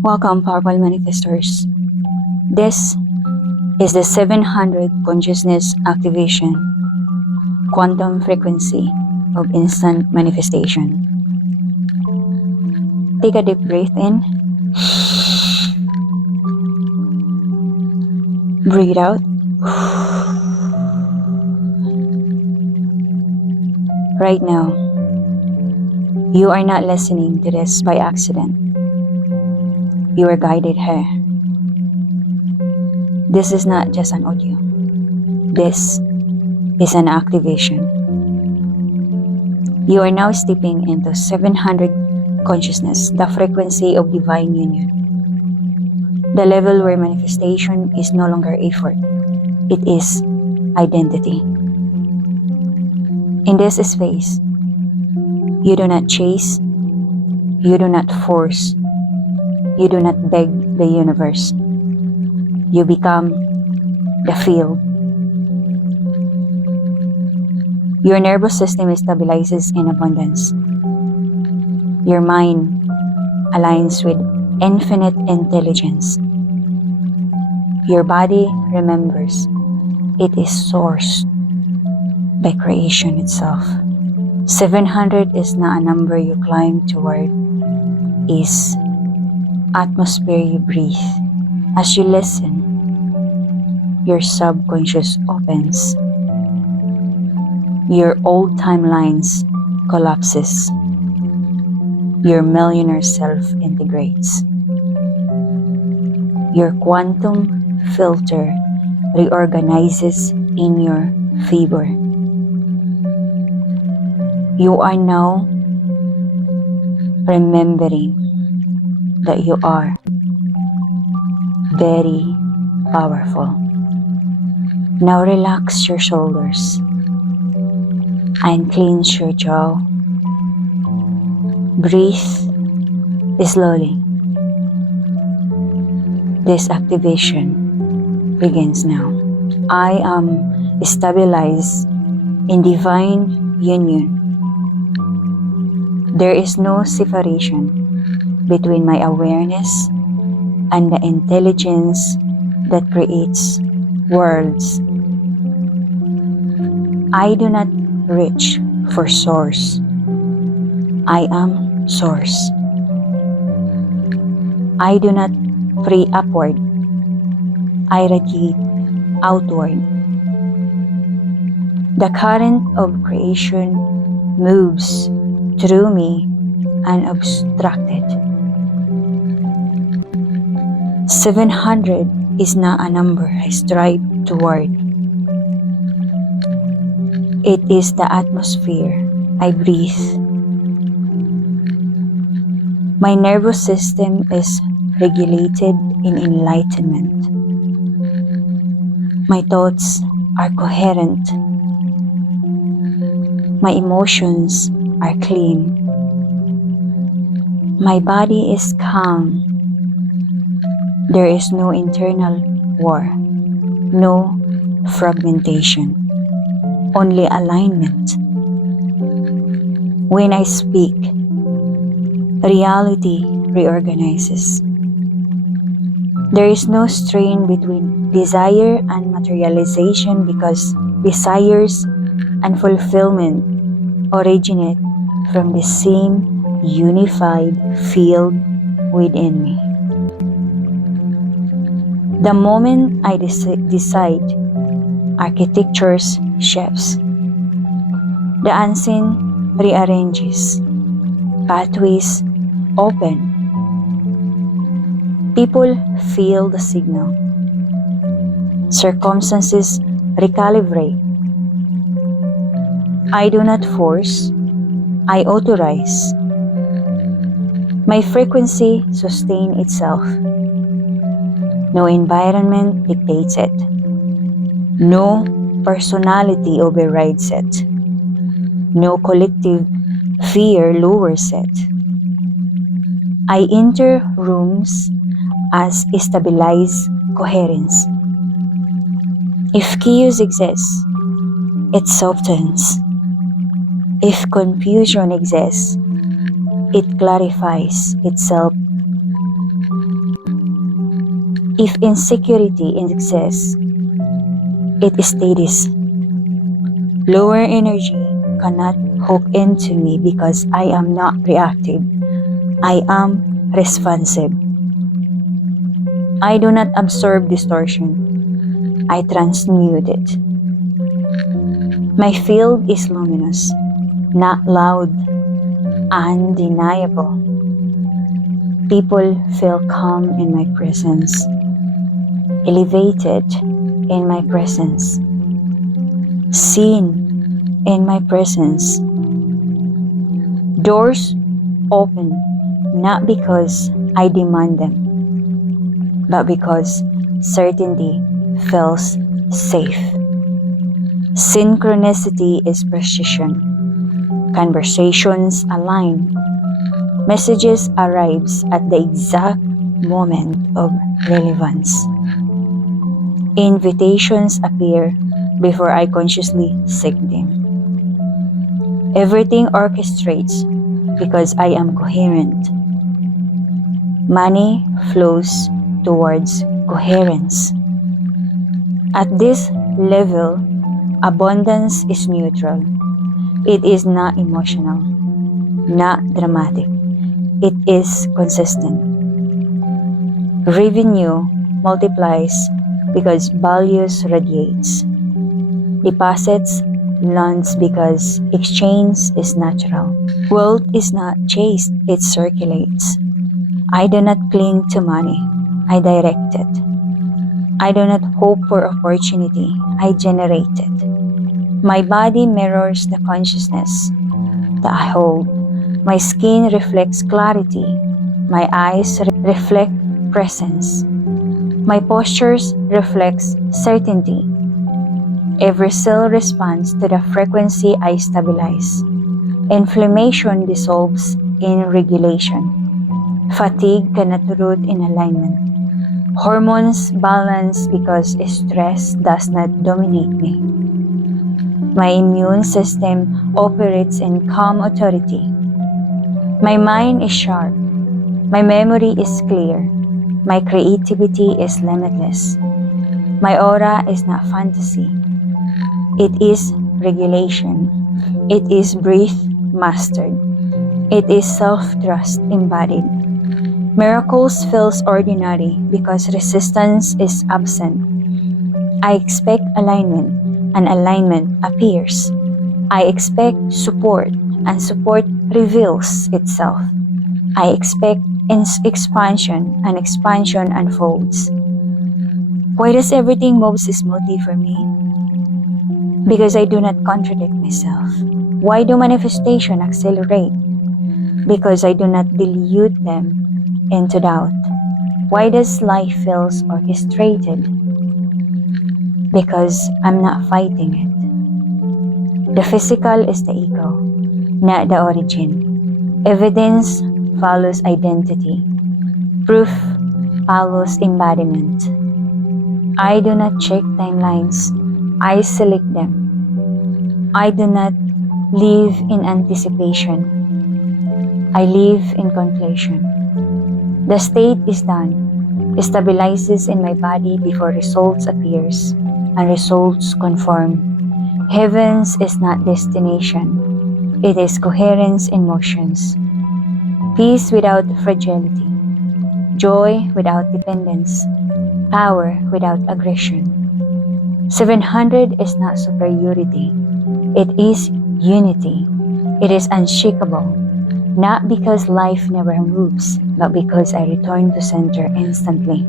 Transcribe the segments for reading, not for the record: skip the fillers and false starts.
Welcome, powerful manifestors. This is the 700 consciousness activation quantum frequency of instant manifestation. Take a deep breath in. Breathe out. Right now, you are not listening to this by accident. You are guided here. This is not just an audio. This is an activation. You are now stepping into 700 consciousness, the frequency of divine union. The level where manifestation is no longer effort. It is identity. In this space, you do not chase, you do not force, you do not beg the universe. You become the field. Your nervous system stabilizes in abundance. Your mind aligns with infinite intelligence. Your body remembers it is sourced by creation itself. 700 is not a number you climb toward, is atmosphere you breathe. As you listen, your subconscious opens. Your old timelines collapses. Your millionaire self integrates. Your quantum filter reorganizes in your favor. You are now remembering that you are very powerful. Now relax your shoulders and clench your jaw. Breathe slowly. This activation begins now. I am stabilized in divine union. There is no separation between my awareness and the intelligence that creates worlds. I do not reach for source. I am source. I do not pray upward. I radiate outward. The current of creation moves through me unobstructed. 700 is not a number I strive toward. It is the atmosphere I breathe. My nervous system is regulated in enlightenment. My thoughts are coherent. My emotions are clean. My body is calm. There is no internal war, no fragmentation, only alignment. When I speak, reality reorganizes. There is no strain between desire and materialization because desires and fulfillment originate from the same unified field within me. The moment I decide, architecture's shifts. The unseen rearranges. Pathways open. People feel the signal. Circumstances recalibrate. I do not force, I authorize. My frequency sustains itself. No environment dictates it. No personality overrides it. No collective fear lowers it. I enter rooms as stabilized coherence. If chaos exists, it softens. If confusion exists, it clarifies itself. If insecurity exists, it steadies. Lower energy cannot hook into me because I am not reactive. I am responsive. I do not absorb distortion. I transmute it. My field is luminous, not loud, undeniable. People feel calm in my presence, elevated in my presence, seen in my presence. Doors open not because I demand them, but because certainty feels safe. Synchronicity is precision. Conversations align. Messages arrives at the exact moment of relevance. Invitations appear before I consciously seek them. Everything orchestrates because I am coherent. Money flows towards coherence. At this level, abundance is neutral. It is not emotional, not dramatic. It is consistent. Revenue multiplies because values radiates. Deposits lands because exchange is natural. Wealth is not chased, it circulates. I do not cling to money, I direct it. I do not hope for opportunity, I generate it. My body mirrors the consciousness that I hold. My skin reflects clarity. My eyes reflect presence. My postures reflects certainty. Every cell responds to the frequency I stabilize. Inflammation dissolves in regulation. Fatigue cannot root in alignment. Hormones balance because stress does not dominate me. My immune system operates in calm authority. My mind is sharp. My memory is clear. My creativity is limitless. My aura is not fantasy. It is regulation. It is breath mastered. It is self-trust embodied. Miracles feels ordinary because resistance is absent. I expect alignment, and alignment appears. I expect support, and support reveals itself. I expect expansion, and expansion unfolds. Why does everything move smoothly for me? Because I do not contradict myself. Why do manifestation accelerate? Because I do not dilute them into doubt. Why does life feels orchestrated? Because I'm not fighting it. The physical is the ego, not the origin. Evidence follows identity. Proof follows embodiment. I do not check timelines. I select them. I do not live in anticipation. I live in completion. The state is done. It stabilizes in my body before results appears, and results conform. Heavens is not destination. It is coherence in motions. Peace without fragility. Joy without dependence. Power without aggression. 700 is not superiority. It is unity. It is unshakable. Not because life never moves, but because I return to center instantly.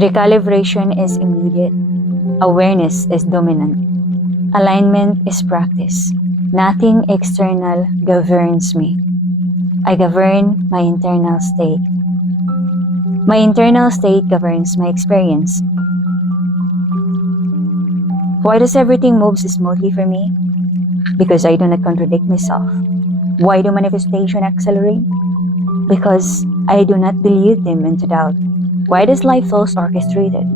Recalibration is immediate. Awareness is dominant. Alignment is practice. Nothing external governs me. I govern my internal state. My internal state governs my experience. Why does everything move smoothly for me? Because I do not contradict myself. Why do manifestation accelerate? Because I do not dilute them into doubt. Why does life feels orchestrated?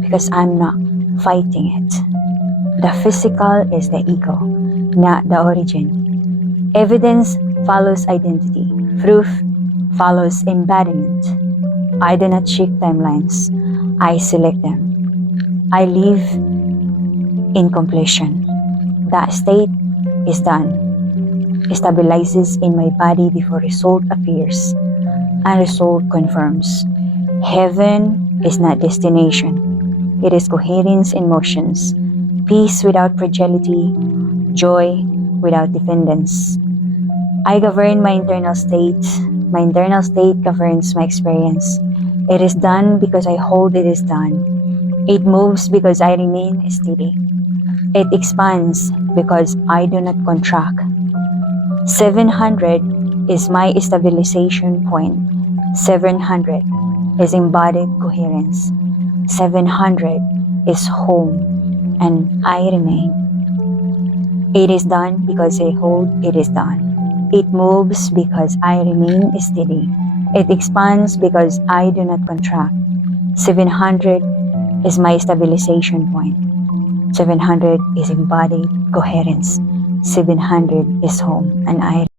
Because I'm not fighting it. The physical is the ego, not the origin. Evidence follows identity. Proof follows embodiment. I do not check timelines, I select them. I live in completion. That state is done. Stabilizes in my body before result appears, and result confirms. Heaven is not destination. It is coherence in motions, peace without fragility, joy without dependence. I govern my internal state. My internal state governs my experience. It is done because I hold it is done. It moves because I remain steady. It expands because I do not contract. 700 is my stabilization point. 700 is embodied coherence. 700 is home, and I remain. It is done because I hold it is done. It moves because I remain steady. It expands because I do not contract. 700 is my stabilization point. 700 is embodied coherence. 700 is home, and I